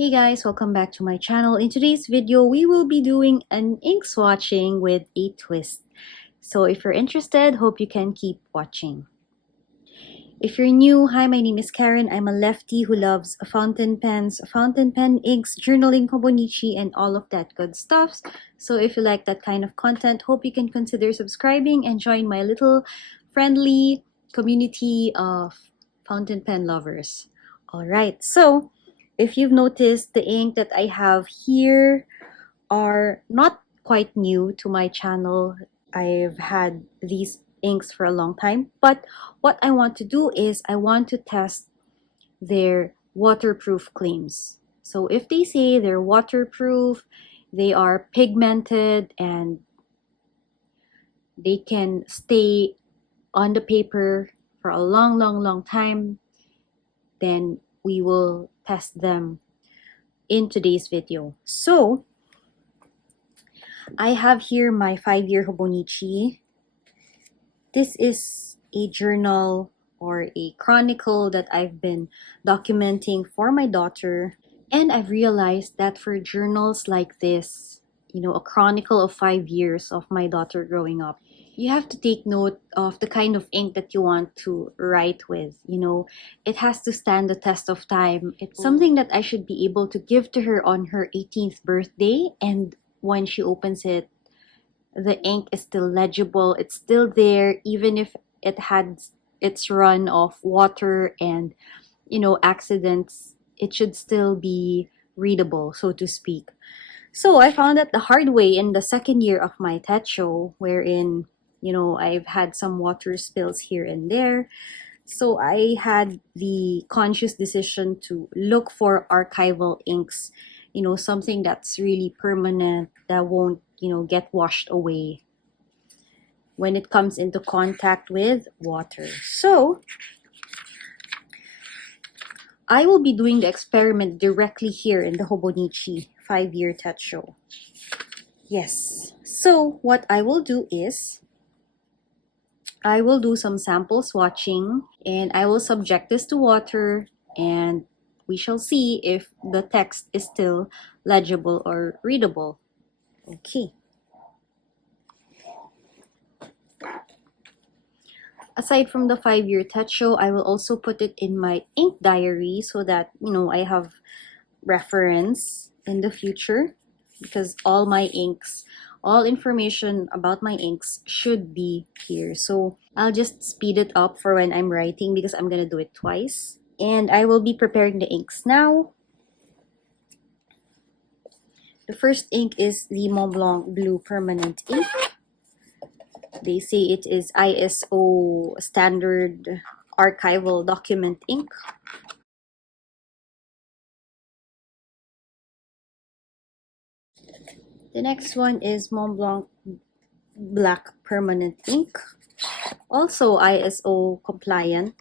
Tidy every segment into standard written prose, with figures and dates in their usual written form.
Hey guys, welcome back to my channel. In today's video, we will be doing an ink swatching with a twist. So if you're interested, hope you can keep watching. If you're new, hi, my name is Karen. I'm a lefty who loves fountain pens, fountain pen inks, journaling, Hobonichi, and all of that good stuff. So if you like that kind of content, hope you can consider subscribing and join my little friendly community of fountain pen lovers. Alright, so if you've noticed, the ink that I have here are not quite new to my channel. I've had these inks for a long time, but what I want to do is I want to test their waterproof claims. So if they say they're waterproof, they are pigmented, and they can stay on the paper for a long time, then we will test them in today's video. So I have here my 5-year Hobonichi. This is a journal or a chronicle that I've been documenting for my daughter, and I've realized that for journals like this, a chronicle of 5 years of my daughter growing up, you have to take note of the kind of ink that you want to write with. It has to stand the test of time. It's something that I should be able to give to her on her 18th birthday, and when she opens it, the ink is still legible. It's still there, even if it had its run of water and, accidents. It should still be readable, so to speak. So I found that the hard way in the second year of my Techo, wherein, I've had some water spills here and there. So I had the conscious decision to look for archival inks, something that's really permanent, that won't, get washed away when it comes into contact with water. So I will be doing the experiment directly here in the Hobonichi 5-year Techo. Yes. So what I will do is I will do some sample swatching, and I will subject this to water, and we shall see if the text is still legible or readable. Okay. Aside from the 5-year Techo, I will also put it in my ink diary so that, I have reference in the future, because all my inks, all information about my inks should be here. So I'll just speed it up for when I'm writing, because I'm gonna do it twice. And I will be preparing the inks now. The first ink is the Montblanc Blue Permanent Ink. They say it is ISO standard archival document ink. The next one is Montblanc Black Permanent Ink, also ISO compliant.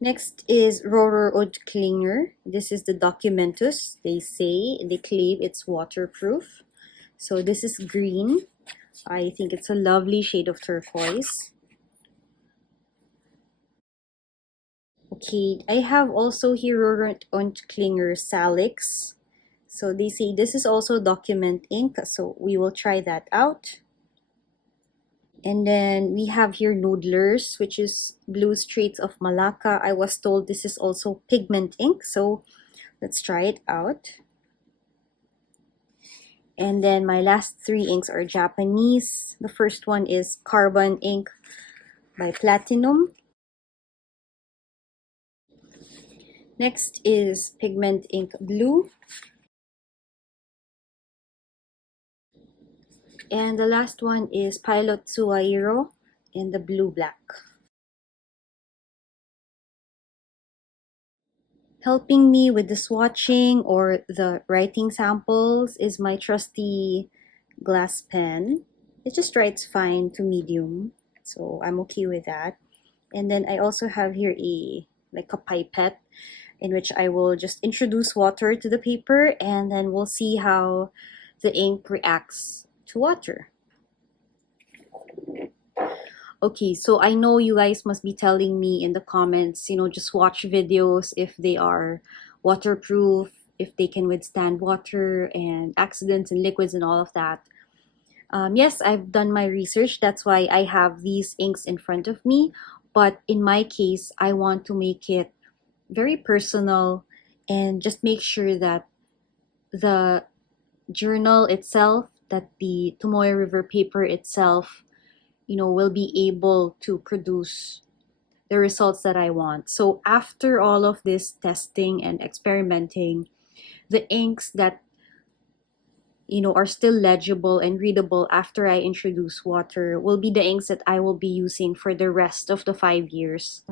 Next is Rohrer und Klinger. This is the Documentus. They claim it's waterproof. So this is green. I think it's a lovely shade of turquoise. Okay, I have also here Rohrer und Klinger Salix. So they say this is also document ink, so we will try that out. And then we have here Noodlers, which is Blue Straits of Malacca. I was told this is also pigment ink, so let's try it out. And then my last 3 inks are Japanese. The first one is Carbon Ink by Platinum. Next is Pigment Ink Blue. And the last one is Pilot Tsuairo in the Blue Black. Helping me with the swatching or the writing samples is my trusty glass pen. It just writes fine to medium, so I'm okay with that. And then I also have here a pipette in which I will just introduce water to the paper, and then we'll see how the ink reacts to water. Okay, so I know you guys must be telling me in the comments, just watch videos if they are waterproof, if they can withstand water and accidents and liquids and all of that. Yes, I've done my research. That's why I have these inks in front of me. But in my case, I want to make it very personal and just make sure that the journal itself, that the Tomoe River paper itself, will be able to produce the results that I want. So after all of this testing and experimenting, the inks that are still legible and readable after I introduce water will be the inks that I will be using for the rest of the 5 years.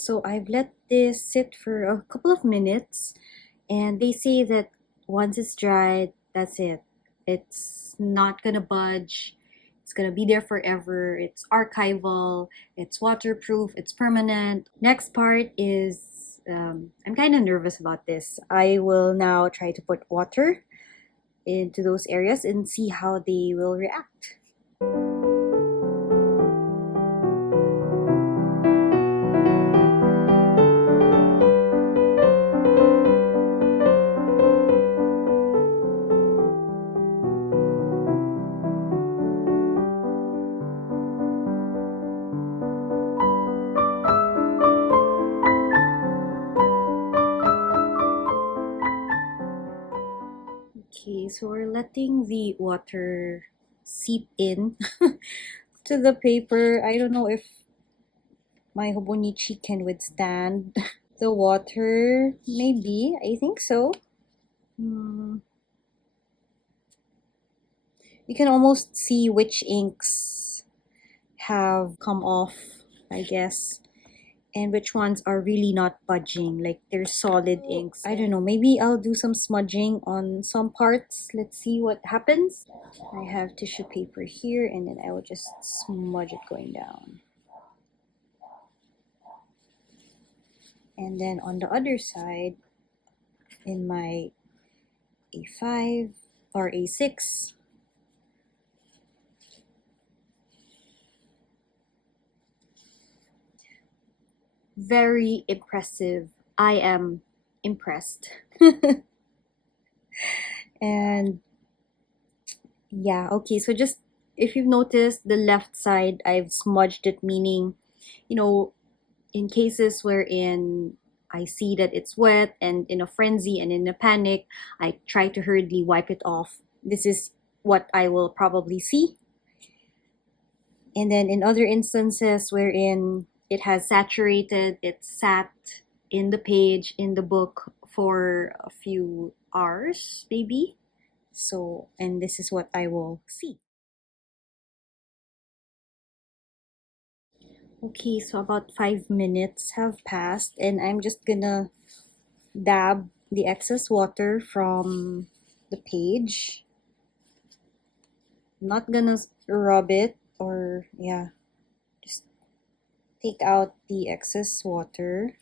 So I've let this sit for a couple of minutes, and they say that once it's dried, that's it. It's not gonna budge. It's gonna be there forever. It's archival, it's waterproof, it's permanent. Next part is I'm kind of nervous about this. I will now try to put water into those areas and see how they will react. Okay, so we're letting the water seep in to the paper. I don't know if my Hobonichi can withstand the water. Maybe, I think so. You can almost see which inks have come off, I guess, and which ones are really not budging, like they're solid inks. I don't know, maybe I'll do some smudging on some parts. Let's see what happens. I have tissue paper here, and then I will just smudge it going down. And then on the other side, in my A5 or A6, very impressive. I am impressed. And yeah, okay, so just if you've noticed, the left side I've smudged it, meaning, you know, in cases wherein I see that it's wet and in a frenzy and in a panic, I try to hurriedly wipe it off. This is what I will probably see. And then in other instances wherein it has saturated, it sat in the page, in the book for a few hours, maybe. So, and this is what I will see. Okay, so about 5 minutes have passed, and I'm just gonna dab the excess water from the page. I'm not gonna rub it, or yeah, just take out the excess water.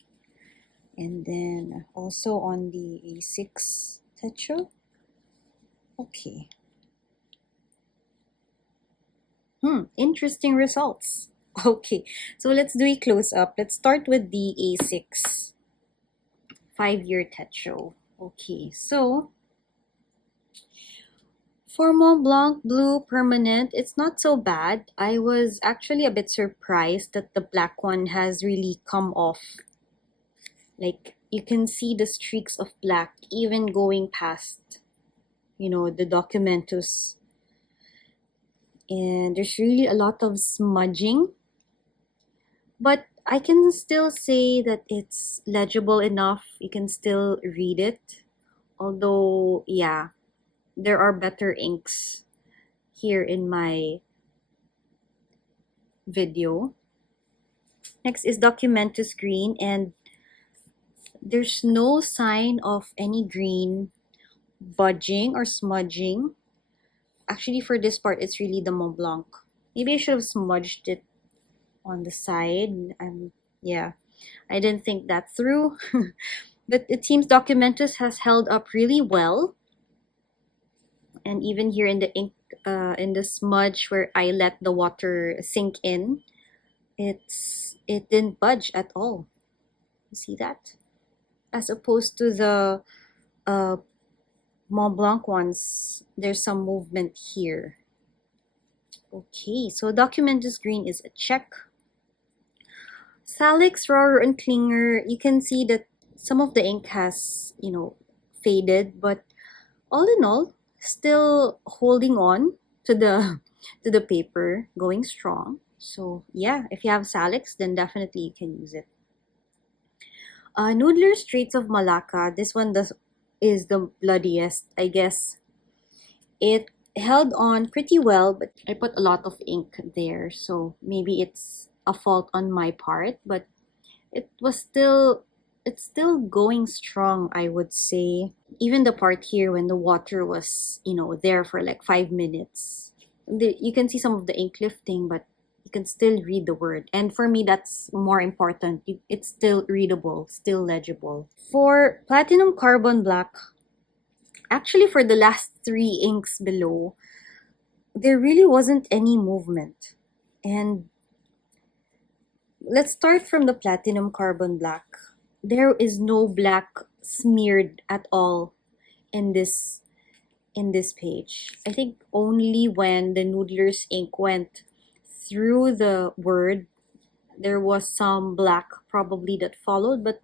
And then also on the A6 Techo. Okay. Interesting results. Okay, so let's do a close-up. Let's start with the A6 5-year Techo. Okay, so for Mont Blanc Blue Permanent, it's not so bad. I was actually a bit surprised that the black one has really come off. Like, you can see the streaks of black even going past, you know, the documentus. And there's really a lot of smudging. But I can still say that it's legible enough. You can still read it. Although, yeah, there are better inks here in my video. Next is Documentus Green, and there's no sign of any green budging or smudging. Actually, for this part, it's really the Mont Blanc. Maybe I should have smudged it on the side. Yeah, I didn't think that through. But it seems Documentus has held up really well. And even here in the ink, in the smudge where I let the water sink in, it didn't budge at all. You see that? As opposed to the uh, Mont Blanc ones, there's some movement here. Okay, so Documentus Green is a check. Salix, Rohrer, and Klinger, you can see that some of the ink has, you know, faded, but all in all, still holding on to the to the paper, going strong. So yeah, if you have Salix, then definitely you can use it. Noodler Straits of Malacca, this one is the bloodiest, I guess. It held on pretty well, but I put a lot of ink there, so maybe it's a fault on my part, but it's still going strong, I would say. Even the part here when the water was, there for like 5 minutes, you can see some of the ink lifting, but you can still read the word. And for me, that's more important. It's still readable, still legible. For platinum carbon black, actually for the last three inks below, there really wasn't any movement. And let's start from the platinum carbon black. There is no black smeared at all in this page. I think only when the Noodler's ink went through the word, there was some black probably that followed, but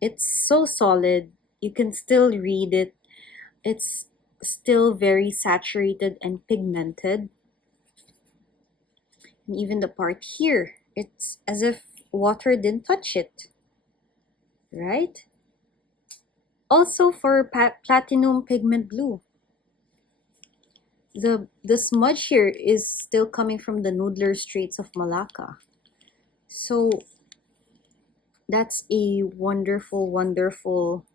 it's so solid. You can still read it. It's still very saturated and pigmented. And even the part here, it's as if water didn't touch it, right? Also for platinum pigment blue, the smudge here is still coming from the Noodler Straits of Malacca. So that's a wonderful, wonderful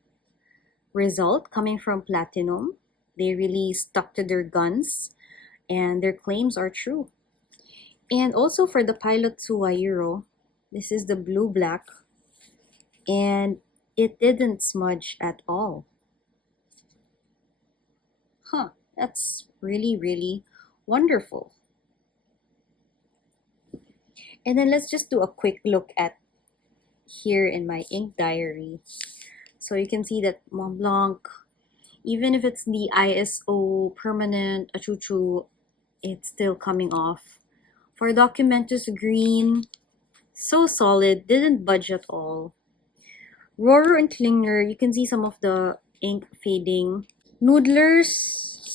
result coming from platinum. They really stuck to their guns and their claims are true. And also for the Pilot Suwairo, this is the blue black, and it didn't smudge at all. That's really, really wonderful. And then let's just do a quick look at here in my ink diary. So you can see that Mont Blanc, even if it's the ISO permanent achuchu, it's still coming off. For Documentus green, so solid, didn't budge at all. Roro and Klingner, you can see some of the ink fading. Noodlers,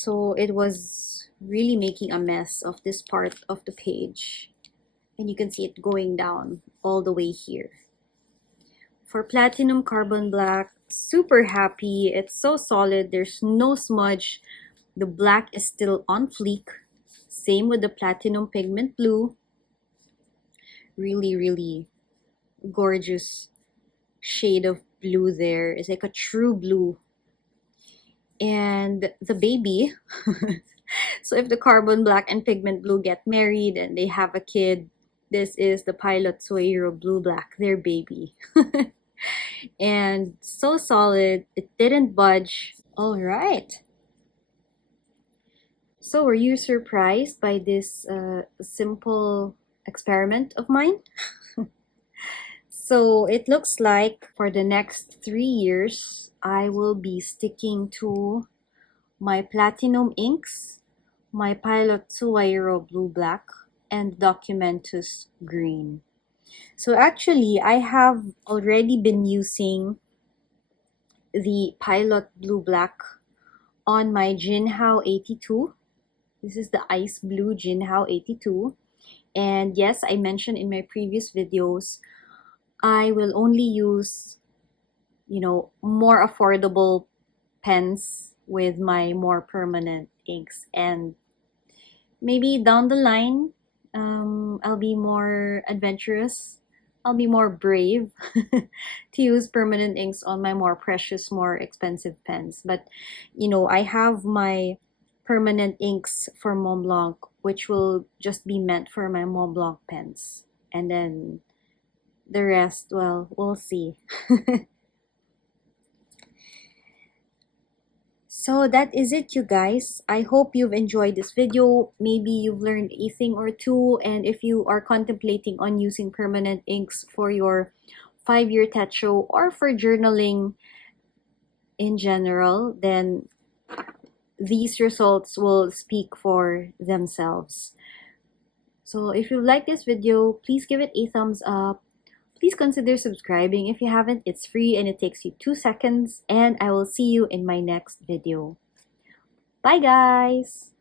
so it was really making a mess of this part of the page. And you can see it going down all the way here. For Platinum Carbon Black, super happy. It's so solid. There's no smudge. The black is still on fleek. Same with the Platinum Pigment Blue. Really, really gorgeous shade of blue there. It's like a true blue. And the baby. So if the Carbon Black and Pigment Blue get married and they have a kid, this is the Pilot Suero Blue Black, their baby. And so solid, it didn't budge. All right. So were you surprised by this simple experiment of mine? So it looks like for the next 3 years, I will be sticking to my platinum inks, my Pilot Suwairo Blue Black, and Documentus Green. So actually, I have already been using the Pilot Blue Black on my Jinhao 82. This is the Ice Blue Jinhao 82. And yes, I mentioned in my previous videos, I will only use, more affordable pens with my more permanent inks. And maybe down the line, I'll be more adventurous. I'll be more brave to use permanent inks on my more precious, more expensive pens. But, I have my permanent inks for Mont Blanc, which will just be meant for my Mont Blanc pens. And then the rest, well, we'll see. So that is it, you guys. I hope you've enjoyed this video. Maybe you've learned a thing or two. And if you are contemplating on using permanent inks for your 5-year Techo or for journaling in general, then these results will speak for themselves. So if you like this video, please give it a thumbs up. Please consider subscribing if you haven't. It's free and it takes you 2 seconds. And I will see you in my next video. Bye, guys!